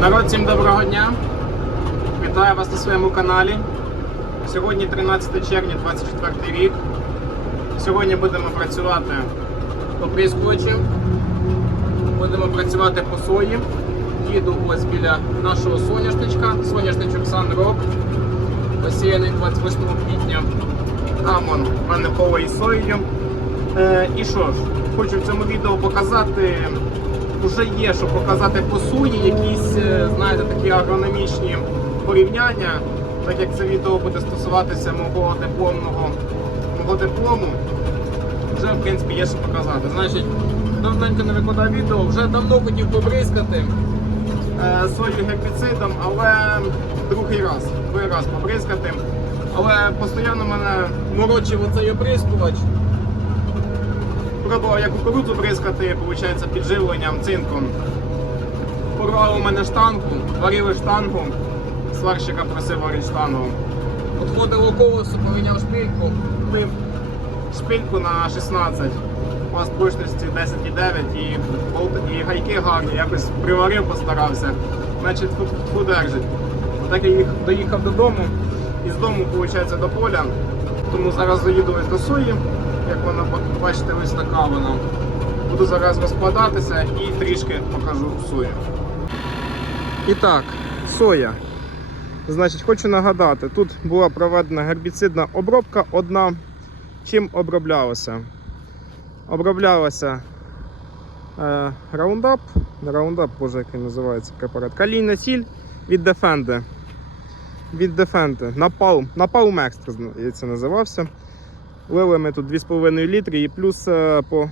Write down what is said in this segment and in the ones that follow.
Народ, всім доброго дня! Вітаю вас на своєму каналі. Сьогодні 13 червня 24 рік. Сьогодні будемо працювати по оприскувачем. Будемо працювати по сої. Їду ось біля нашого соняшничка, соняшничок Sunrock, посіяний 28 квітня. Там он мене поле із соєю. Е, і що ж, хочу в цьому відео показати, вже є, що показати по суді якісь, е, знаєте, такі агрономічні порівняння, так як це відео буде стосуватися мого дипломного, мого диплому, вже в принципі є що показати. Значить, давненько не викладав відео, вже давно хотів побризкати е, сою гербіцидом, але другий раз, другий раз побризкати. Але постійно мене морочив оцей оприскувач. Пробував я кукурудзу бризкати, виходить, підживленням цинком. Порвало у мене штангу, варили штангу, сварщика просив варити штангу. Отходило колесо, поміняв шпильку, бив шпильку на 16, у вас точності 10,9 і, і гайки гарні, якось приварив, постарався, значить фу держить. Так я їх доїхав додому, і з дому, виходить, до поля. Тому зараз доїду до сої, як вона бачите, ось така вона. Буду зараз розкладатися і трішки покажу сою. І так, соя. Значить, хочу нагадати, тут була проведена гербіцидна обробка одна. Чим оброблялося? Оброблялося е, раундап, раундап, боже, як він називається препарат. Калійна сіль від Defende. Від Defende. Напалм, Напалм екстра здається, називався. Лили ми тут 2,5 літри і плюс е, по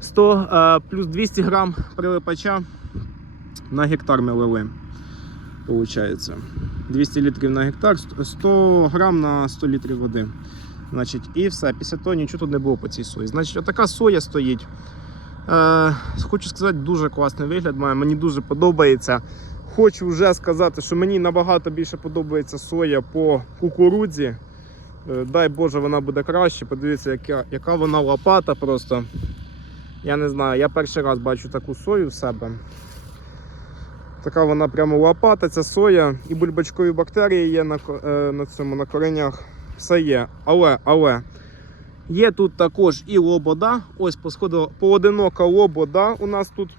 100, е, плюс 200 грам прилипача на гектар ми лили. Получається. 200 літрів на гектар, 100 грам на 100 літрів води. Значить, і все. Після того нічого тут не було по цій сої. Значить, отака соя стоїть. Е, хочу сказати, дуже класний вигляд має. Мені дуже подобається. Хочу вже сказати, що мені набагато більше подобається соя по кукурудзі. Е, Дай Боже, вона буде краще. Подивіться, яка, яка вона лопата просто. Я не знаю, я перший раз бачу таку сою в себе. Така вона прямо лопата, ця соя, і бульбачкові бактерії є на, е, на цьому на коренях. Все є. Але, але є тут також і лобода. Ось посходила поодинока лобода у нас тут.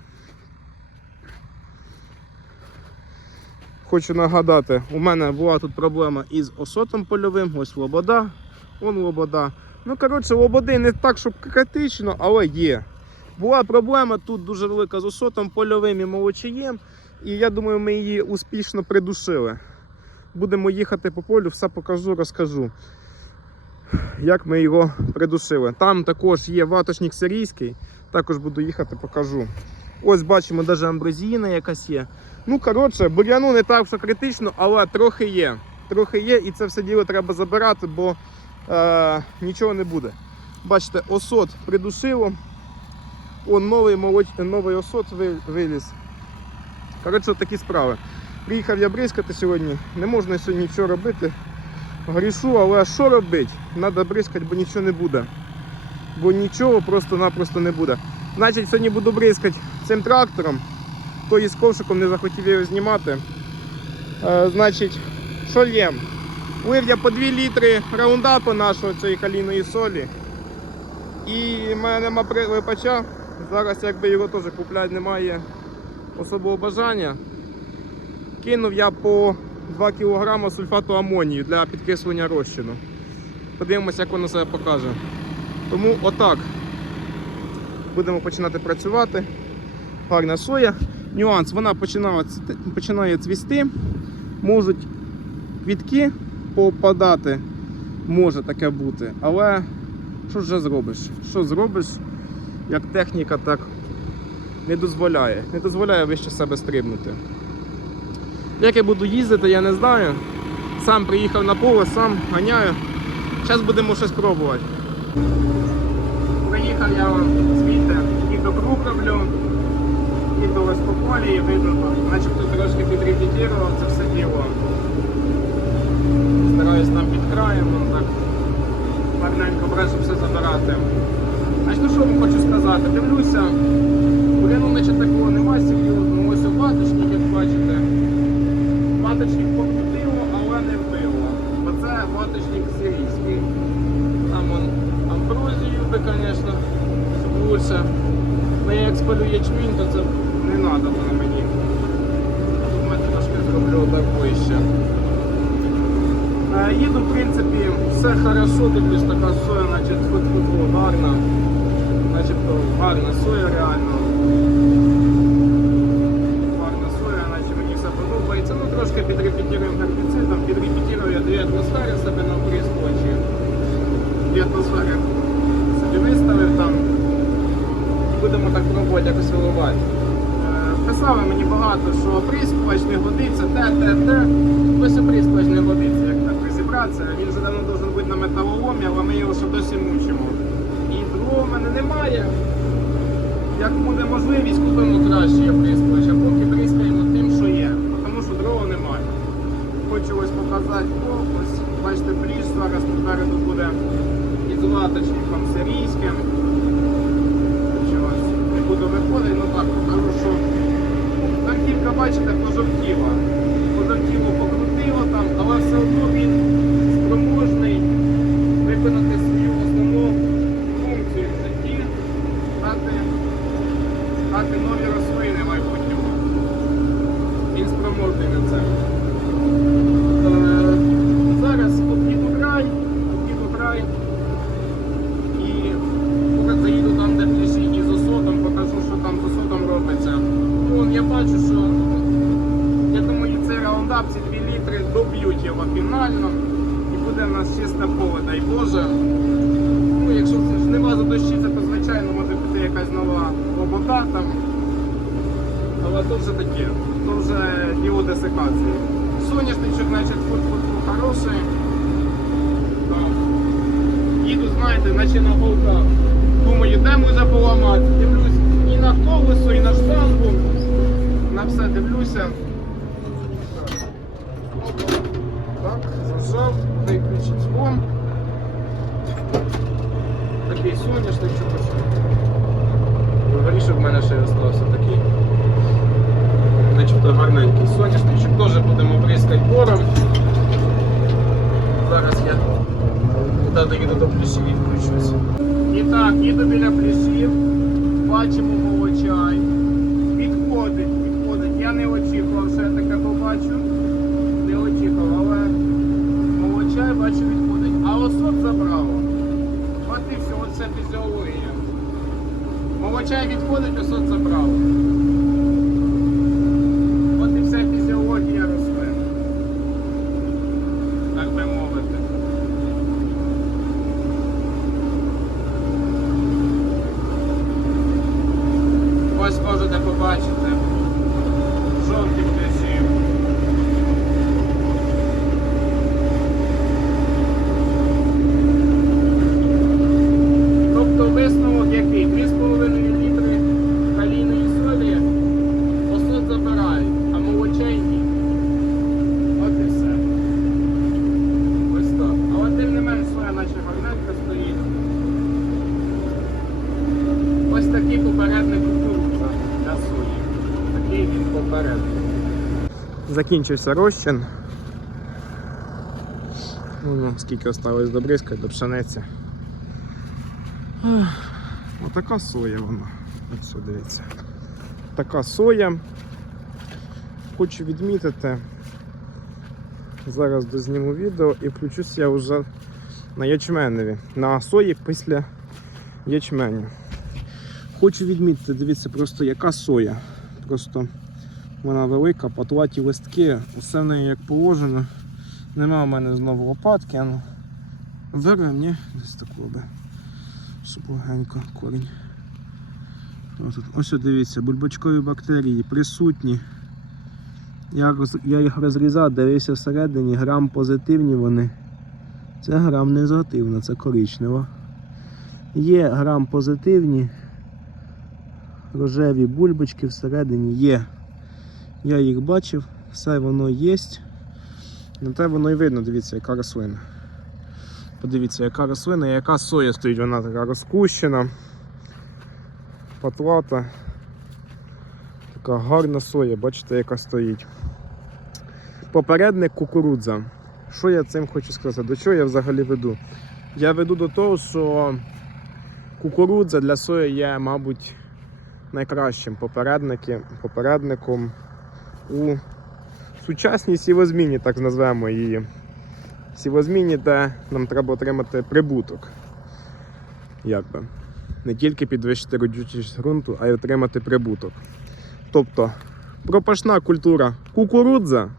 Хочу нагадати, у мене була тут проблема із осотом польовим, ось лобода, он лобода. Ну, коротше, лободи не так, щоб критично, але є. Була проблема тут дуже велика з осотом польовим і молочаєм. І я думаю, ми її успішно придушили. Будемо їхати по полю, все покажу, розкажу, як ми його придушили. Там також є ваточник сирійський, також буду їхати, покажу. Ось бачимо, навіть амброзіїна якась є. Ну, коротше, бур'яну не так, що критично, але трохи є. Трохи є, і це все діло треба забирати, бо е, нічого не буде. Бачите, осот придушило. Он новий, молодь, новий осот виліз. Коротше, такі справи. Приїхав я бризкати сьогодні, не можна сьогодні нічого робити. Грішу, але що робити? Треба бризкати, бо нічого не буде. Бо нічого просто-напросто не буде. Значить, сьогодні буду бризкати цим трактором. Той із ковшиком не захотів його знімати. Е, значить, що лєм? Лив я по 2 літри раундапу нашого цієї калійної солі. І в мене нема прилипача. Зараз якби його теж купляти немає особого бажання. Кинув я по 2 кг сульфату амонію для підкислення розчину. Подивимося, як воно себе покаже. Тому отак будемо починати працювати. Гарна соя. Нюанс, вона починає, починає цвісти, можуть квітки попадати, може таке бути, але що вже зробиш? Що зробиш, як техніка так не дозволяє. Не дозволяє вище себе стрибнути. Як я буду їздити, я не знаю. Сам приїхав на поле, сам ганяю. Зараз будемо щось пробувати. Приїхав я звідти і до круг роблю, і по полі, і видно, начебто трошки підрепетірував це все діло. Стараюсь там під краєм, вон так гарненько брати, все забирати. Значить, ну що вам хочу сказати? Дивлюся, варю ячмінь, то це не треба воно мені. Думаю, трошки зроблю такої ще. Е, їду, в принципі, все хорошо, тобі ж така соя, значить футбол гарна. Начебто гарна соя реально. Гарна соя, наче мені все подобається. Ну трошки підрепетируємо гербіцидом, підрепетирую я дві атмосфери себе на прискочі. Дві атмосфери собі виставив там. Будемо так пробувати якось виливати. Е, Писали мені багато, що оприскувач не годиться, те, те, те. Ось оприскувач не годиться, як так розібратися. Він вже давно должен бути на металоломі, але ми його ще досі мучимо. І другого в мене немає. Як буде можливість, купимо кращий оприскувач, а поки бризкаємо тим, що є. Тому що другого немає. Хочу ось показати ось, бачите, пліж зараз попереду буде ізолаточником сирійським. Що ось не буду виходити, ну що бачите, пожовтіла. Пожовтіло покрутило там, але все одно він спроможний виконати свою основну функцію в житті, дати, дати нові рослини в майбутньому. Він спроможний на це. Е, зараз об'їду край, об'їду край і поки заїду там, де пліші із осотом, покажу, що там з осотом робиться. Ну, вон я бачу, що я думаю, цей раундап, ці 2 літри доб'ють його фінально. І буде в нас чисте поле, дай Боже. Ну, якщо це ж нема задощиться, то звичайно може піти якась нова робота там. Але то вже таке, то вже діло десикації. Соняшничок, значить, фут-фут-фут хороший. Так. Їду, знаєте, наче на голках. Думаю, де може поламати. Дивлюсь і на колесо, і на штангу. На все дивлюся. Так, зажав, виключить звон. Такий соняшник чогось. Горіше в мене ще остався такий. Начебто гарненький соняшничок. Теж будемо бризкати бором. Зараз я куди доїду до плішів і включусь. І так, їду біля плішів, бачимо молочай. Відходить, відходить. Я не очікував, що я таке побачу. Не очікував, але молочай бачу відходить. А осот забрало. От і все, оце фізіологія. Молочай відходить, у забрало. От і вся фізіологія рослин. Так би мовити. Ось можете побачити жовті пляжі. Тобто висновок який? 2,5 літри калійної солі осот забирають, а молочей ні. От і все. Ось так. Але тим не менш своя наче гарненька стоїть. Ось такий попередник кукурудза для сої. Такий він попередник. Закінчився розчин. Ну, скільки осталось до бризка, до пшениці. Отака соя вона. Ось дивіться. Така соя. Хочу відмітити. Зараз дозніму відео і включусь я вже на ячменеві. На сої після ячменю. Хочу відмітити, дивіться, просто яка соя. Просто вона велика, патлаті листки, усе в неї як положено. Нема в мене знову лопатки, ну вирвем, ні, десь такого би. Щоб легенько корінь. Ось, ось дивіться, бульбочкові бактерії присутні. Я, я їх розрізав, дивився всередині, грам позитивні вони. Це грам негативно, це коричнево. Є грам позитивні, рожеві бульбочки всередині є. Я їх бачив, все воно є. На те воно і видно, дивіться, яка рослина. Подивіться, яка рослина, яка соя стоїть, вона така розкущена, патлата. Така гарна соя, бачите, яка стоїть. Попередник кукурудза. Що я цим хочу сказати? До чого я взагалі веду? Я веду до того, що кукурудза для сої є, мабуть, найкращим попередником у сучасній сівозміні, так назвемо її. Сівозміні, де нам треба отримати прибуток. Якби. Не тільки підвищити родючість ґрунту, а й отримати прибуток. Тобто пропашна культура кукурудза,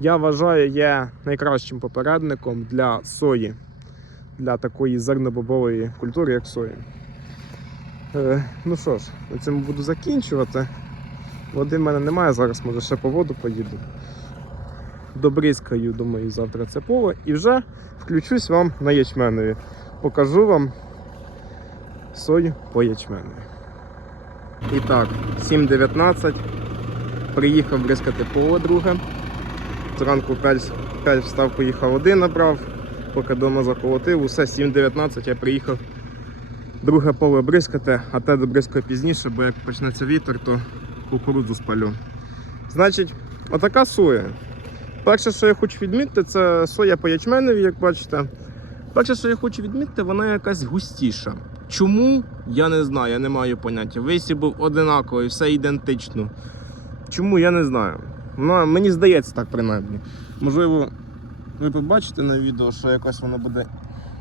я вважаю, є найкращим попередником для сої, для такої зернобобової культури, як сої. Е, ну що ж, на цьому буду закінчувати. Води в мене немає, зараз може ще по воду поїду. Добризкаю, думаю, завтра це поле і вже включусь вам на ячменові. Покажу вам сою по ячменові. І так, 7.19. Приїхав бризкати поле друге. Зранку 5, 5 встав, поїхав один набрав, поки вдома заколотив, усе 7.19 я приїхав друге поле бризкати, а те добризкаю пізніше, бо як почнеться вітер, то кукурудзу спалю. Значить, отака соя. Перше, що я хочу відмітити, це соя по ячменові, як бачите. Перше, що я хочу відмітити, вона якась густіша. Чому? Я не знаю, я не маю поняття. Висів був одинаковий, все ідентично. Чому, я не знаю. Вона, мені здається так принаймні. Можливо, ви побачите на відео, що якась вона буде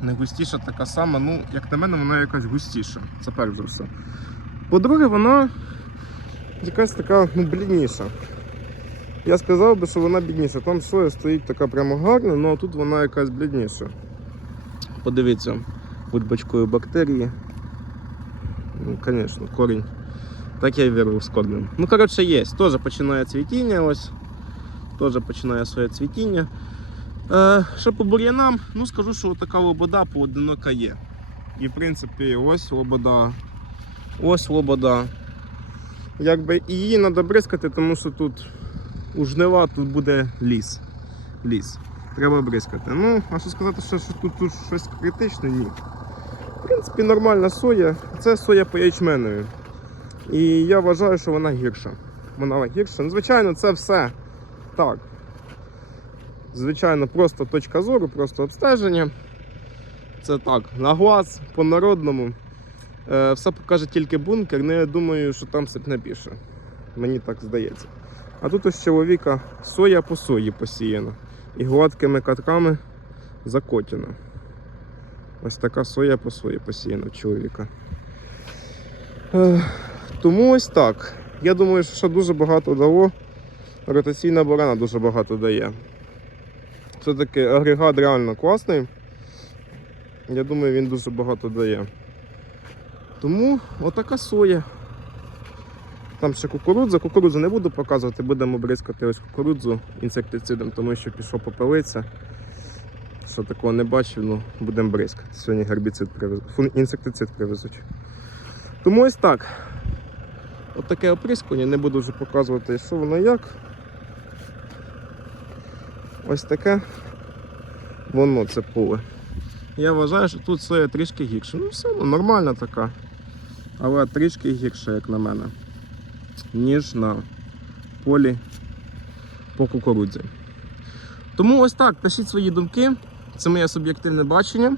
не густіша, така сама. Ну, як на мене, вона якась густіша. Це перш за все. По-друге, вона якась така ну, блідніша. Я сказав би, що вона бідніша. Там соя стоїть така прямо гарна, ну а тут вона якась блідніша. Подивіться, будь бачкою бактерії. Ну, звісно, корінь. Так я й вірив з корнем. Ну, коротше, є. Теж починає цвітіння ось. Теж починає своє цвітіння. Е, що по бур'янам, ну скажу, що така лобода поодинока є. І в принципі, ось лобода, ось лобода. Якби її треба бризкати, тому що тут у жнива тут буде ліс. Ліс. Треба бризкати. Ну, а що сказати, що, що тут, тут щось критичне? Ні. В принципі, нормальна соя. Це соя по ячменові. І я вважаю, що вона гірша. Вона гірша. Ну, звичайно, це все так. Звичайно, просто точка зору, просто обстеження. Це так, на глаз, по-народному. Е, все покаже тільки бункер, не я думаю, що там сипне більше. Мені так здається. А тут ось чоловіка соя по сої посіяна. І гладкими катками закотена. Ось така соя по сої посіяна в чоловіка. Е, тому ось так. Я думаю, що ще дуже багато дало. Ротаційна барана дуже багато дає. Все-таки агрегат реально класний. Я думаю, він дуже багато дає. Тому отака соя. Там ще кукурудза. Кукурудзу не буду показувати, будемо бризкати ось кукурудзу інсектицидом, тому що пішов попелиця. Що такого не бачив, ну будемо бризкати. Сьогодні гербіцид привезуть. Інсектицид привезуть. Тому ось так. От таке оприскування, не буду вже показувати, що воно як. Ось таке воно це поле. Я вважаю, що тут соя трішки гірше. Ну все, ну, нормальна така. Але трішки гірше, як на мене, ніж на полі по кукурудзі. Тому ось так, пишіть свої думки. Це моє суб'єктивне бачення.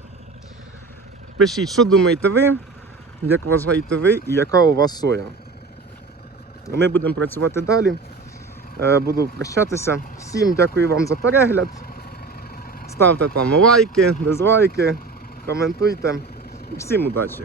Пишіть, що думаєте ви, як вважаєте ви і яка у вас соя. Ми будемо працювати далі. Е, Буду прощатися. Всім дякую вам за перегляд. Ставте там лайки, дизлайки, коментуйте. І всім удачі!